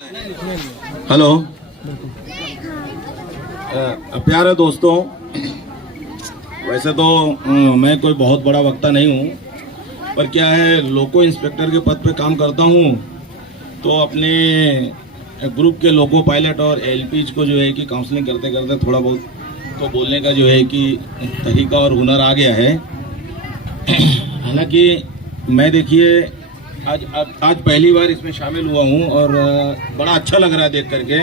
Hello प्यारे दोस्तों, वैसे तो मैं कोई बहुत बड़ा वक्ता नहीं हूँ, पर क्या है, लोको इंस्पेक्टर के पद पे काम करता हूँ, तो अपने ग्रुप के लोको पायलट और एलपीज को जो है कि काउंसलिंग करते करते थोड़ा बहुत तो बोलने का जो है कि तरीका और हुनर आ गया है। हालांकि मैं देखिए आज पहली बार इसमें शामिल हुआ हूँ और बड़ा अच्छा लग रहा है देख करके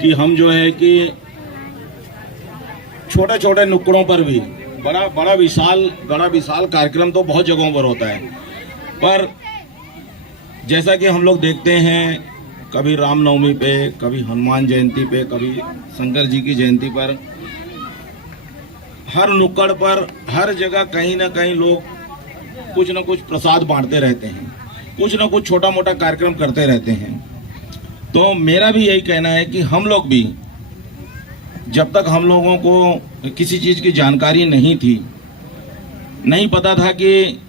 कि हम जो है कि छोटे छोटे नुक्कड़ों पर भी बड़ा विशाल कार्यक्रम तो बहुत जगहों पर होता है, पर जैसा कि हम लोग देखते हैं कभी रामनवमी पे, कभी हनुमान जयंती पे, कभी शंकर जी की जयंती पर, हर नुक्कड़ पर हर जगह कहीं ना कहीं लोग कुछ न कुछ प्रसाद बांटते रहते हैं, कुछ न कुछ छोटा मोटा कार्यक्रम करते रहते हैं। तो मेरा भी यही कहना है कि हम लोग भी, जब तक हम लोगों को किसी चीज की जानकारी नहीं थी, नहीं पता था कि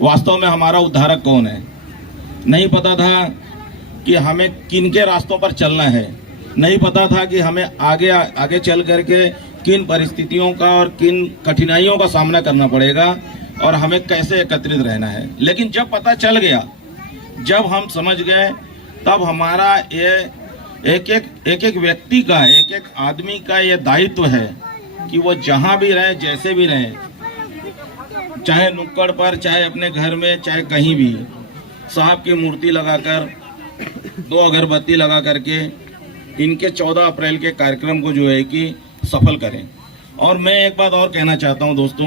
वास्तव में हमारा उद्धारक कौन है, नहीं पता था कि हमें किन के रास्तों पर चलना है, नहीं पता था कि हमें आगे चल करके किन परिस्थितियों का और किन कठिनाइयों का सामना करना पड़ेगा और हमें कैसे एकत्रित रहना है। लेकिन जब पता चल गया, जब हम समझ गए, तब हमारा ये एक व्यक्ति का, एक आदमी का ये दायित्व है कि वो जहां भी रहे, जैसे भी रहे, चाहे नुक्कड़ पर, चाहे अपने घर में, चाहे कहीं भी, साहब की मूर्ति लगाकर, 2 अगरबत्ती लगा करके इनके 14 अप्रैल के कार्यक्रम को जो है कि सफल करें। और मैं एक बात और कहना चाहता हूं दोस्तों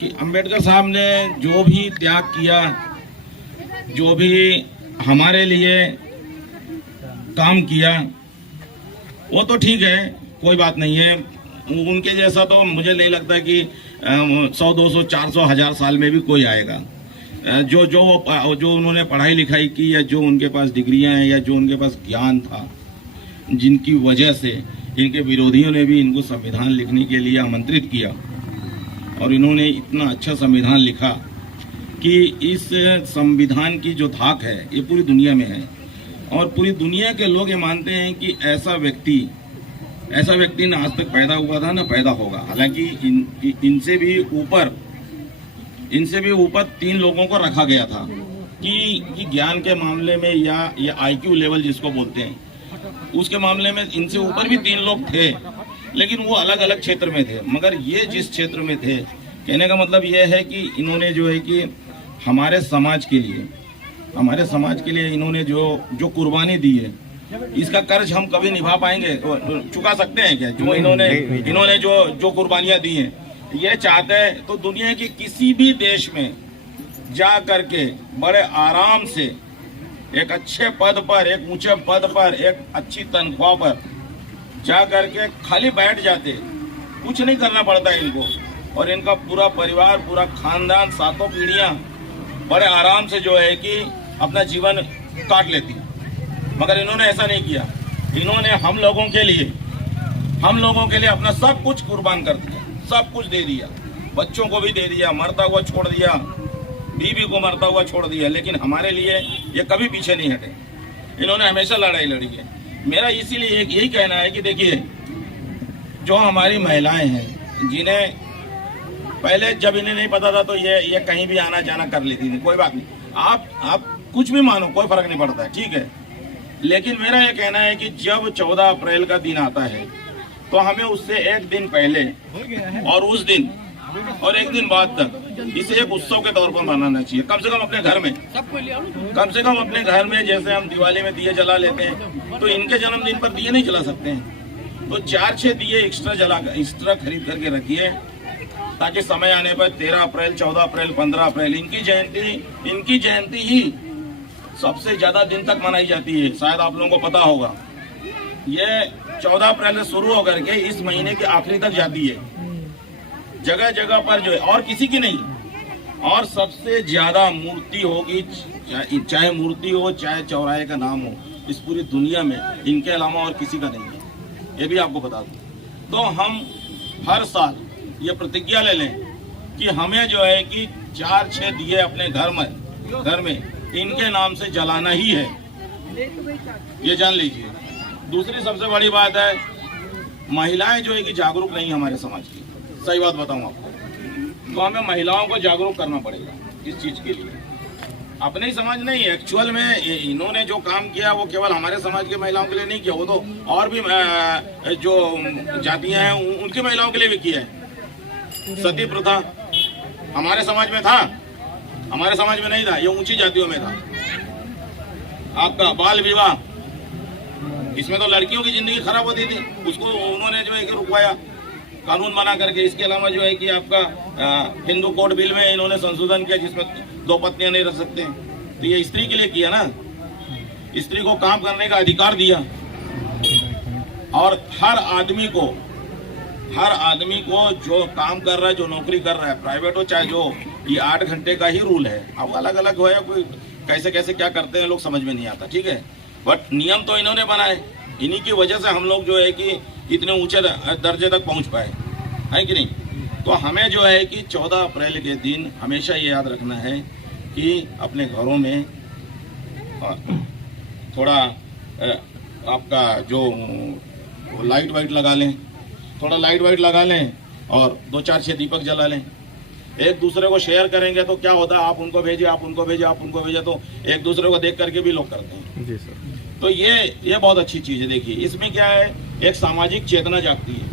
कि अंबेडकर साहब ने जो भी त्याग किया, जो भी हमारे लिए काम किया, वो तो ठीक है, कोई बात नहीं है। उनके जैसा तो मुझे नहीं लगता कि 100, 200, 400, 1000 साल में भी कोई आएगा। जो उन्होंने पढ़ाई लिखाई की, या जो उनके पास डिग्रियां हैं, या जो उनके पास ज्ञान था, जिनकी वजह से इनके विरोधियों ने भी इनको संविधान लिखने के लिए आमंत्रित किया, और इन्होंने इतना अच्छा संविधान लिखा कि इस संविधान की जो धाक है ये पूरी दुनिया में है, और पूरी दुनिया के लोग ये मानते हैं कि ऐसा व्यक्ति न आज तक पैदा हुआ था, न पैदा होगा। हालांकि इनसे भी ऊपर 3 लोगों को रखा गया था कि ज्ञान के मामले में, या आईक्यू लेवल जिसको बोलते हैं, उसके मामले में इनसे ऊपर भी 3 लोग थे, लेकिन वो अलग अलग क्षेत्र में थे। मगर ये जिस क्षेत्र में थे, कहने का मतलब ये है कि इन्होंने जो है कि हमारे समाज के लिए इन्होंने जो कुर्बानी दी है, इसका कर्ज हम कभी निभा पाएंगे, चुका सकते हैं क्या? जो इन्होंने जो कुर्बानियां दी हैं, ये चाहते हैं तो दुनिया के किसी भी देश में जा करके बड़े आराम से एक अच्छे पद पर, एक ऊंचे पद पर, एक अच्छी तनख्वाह पर जा करके खाली बैठ जाते, कुछ नहीं करना पड़ता इनको, और इनका पूरा परिवार, पूरा खानदान, 7 पीढ़ियां बड़े आराम से जो है कि अपना जीवन काट लेती। मगर इन्होंने ऐसा नहीं किया। इन्होंने हम लोगों के लिए अपना सब कुछ कुर्बान कर दिया, सब कुछ दे दिया, बच्चों को भी दे दिया, मरता हुआ छोड़ दिया, बीवी को मरता हुआ छोड़ दिया, लेकिन हमारे लिए ये कभी पीछे नहीं हटे। इन्होंने हमेशा लड़ाई लड़ी है। मेरा इसीलिए यही कहना है कि देखिए, जो हमारी महिलाएं हैं, जिन्हें पहले जब इन्हें नहीं पता था तो ये कहीं भी आना जाना कर लेती थी, कोई बात नहीं, आप कुछ भी मानो, कोई फर्क नहीं पड़ता है, ठीक है। लेकिन मेरा ये कहना है कि जब 14 अप्रैल का दिन आता है, तो हमें उससे एक दिन पहले और उस दिन और एक दिन बाद तक इसे एक उत्सव के तौर पर मनाना चाहिए। कम से कम अपने घर में, जैसे हम दिवाली में दिए जला लेते हैं, तो इनके जन्मदिन पर दिए नहीं जला सकते हैं, तो 4-6 दिए एक्स्ट्रा खरीद करके रखिए, ताकि समय आने पर 13 अप्रैल, 14 अप्रैल, 15 अप्रैल, इनकी जयंती ही सबसे ज्यादा दिन तक मनाई जाती है। शायद आप लोगों को पता होगा, ये 14 अप्रैल से शुरू होकर के इस महीने के आखिरी तक जाती है। जगह जगह पर जो है, और किसी की नहीं, और सबसे ज्यादा मूर्ति होगी, चाहे मूर्ति हो, चाहे चौराहे का नाम हो, इस पूरी दुनिया में इनके अलावा और किसी का नहीं है, ये भी आपको बता दूं। तो हम हर साल ये प्रतिज्ञा ले लें कि हमें जो है कि 4-6 दिए अपने घर में इनके नाम से जलाना ही है। ये जान लीजिए। दूसरी सबसे बड़ी बात है, महिलाएं जो है कि जागरूक नहीं हमारे समाज की। सही बात बताऊं आपको, तो हमें महिलाओं को जागरूक करना पड़ेगा इस चीज के लिए। अपने ही समाज नहीं, एक्चुअल में इन्होंने जो काम किया वो केवल हमारे समाज की महिलाओं के लिए नहीं किया, वो तो और भी जो जातियां हैं उनकी महिलाओं के लिए भी किया है। सती प्रथा हमारे समाज में था, हमारे समाज में नहीं था, ये ऊंची जातियों में था। आपका बाल विवाह, इसमें तो लड़कियों की जिंदगी खराब होती थी, उसको उन्होंने जो है कि रुकवाया कानून बना करके। इसके अलावा जो है कि आपका हिंदू कोड बिल में इन्होंने संशोधन किया जिसमें 2 पत्नियां नहीं रख सकते। तो ये स्त्री के लिए किया ना, स्त्री को काम करने का अधिकार दिया। और हर आदमी को जो काम कर रहा है, जो नौकरी कर रहा है, प्राइवेट हो चाहे जो, ये 8 घंटे का ही रूल है। अब अलग अलग है, कोई कैसे कैसे क्या करते हैं लोग समझ में नहीं आता, ठीक है। बट नियम तो इन्होंने बनाए, इन्हीं की वजह से हम लोग जो है कि इतने ऊंचे दर्जे तक पहुंच पाए, है कि नहीं। तो हमें जो है कि 14 अप्रैल के दिन हमेशा ये याद रखना है कि अपने घरों में थोड़ा आपका जो लाइट वाइट लगा लें, थोड़ा लाइट वाइट लगा लें और 2-4-6 दीपक जला लें। एक दूसरे को शेयर करेंगे तो क्या होता है, आप उनको भेजे, आप उनको भेजे, आप उनको भेजे, तो एक दूसरे को देख करके भी लोग करते हैं। जी सर। तो ये बहुत अच्छी चीज है। देखिए इसमें क्या है, एक सामाजिक चेतना जागती है,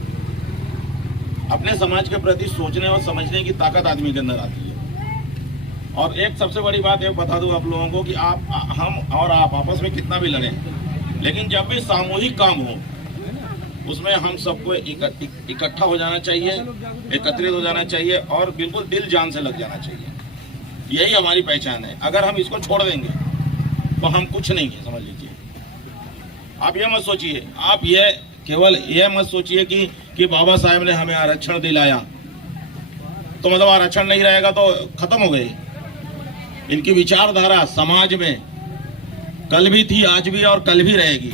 अपने समाज के प्रति सोचने और समझने की ताकत आदमी के अंदर आती है। और एक सबसे बड़ी बात ये बता दूं आप लोगों को कि हम और आप आपस में कितना भी लड़ें, लेकिन जब भी सामूहिक काम हो उसमें हम सबको इकट्ठा हो जाना चाहिए, एकत्रित हो जाना चाहिए और बिल्कुल दिल जान से लग जाना चाहिए। यही हमारी पहचान है। अगर हम इसको छोड़ देंगे तो हम कुछ नहीं है, समझ लीजिए। आप ये मत सोचिए, आप ये केवल ये मत सोचिए कि बाबा साहेब ने हमें आरक्षण दिलाया तो मतलब आरक्षण नहीं रहेगा तो खत्म हो गए। इनकी विचारधारा समाज में कल भी थी, आज भी और कल भी रहेगी।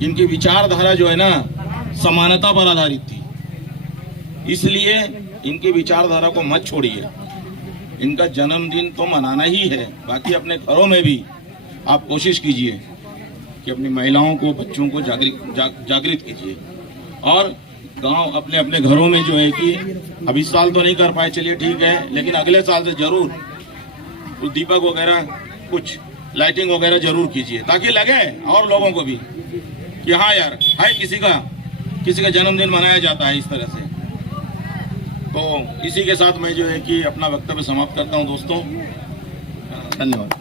इनकी विचारधारा जो है ना, समानता पर आधारित थी, इसलिए इनकी विचारधारा को मत छोड़िए। इनका जन्मदिन तो मनाना ही है, बाकी अपने घरों में भी आप कोशिश कीजिए कि अपनी महिलाओं को, बच्चों को जागृत कीजिए। और गांव अपने अपने घरों में जो है कि अब इस साल तो नहीं कर पाए, चलिए ठीक है, लेकिन अगले साल से जरूर उस दीपक वगैरह, कुछ लाइटिंग वगैरह जरूर कीजिए, ताकि लगे और लोगों को भी कि हाँ यार है, किसी का जन्मदिन मनाया जाता है इस तरह से। तो इसी के साथ मैं जो है कि अपना वक्तव्य समाप्त करता हूँ दोस्तों। धन्यवाद।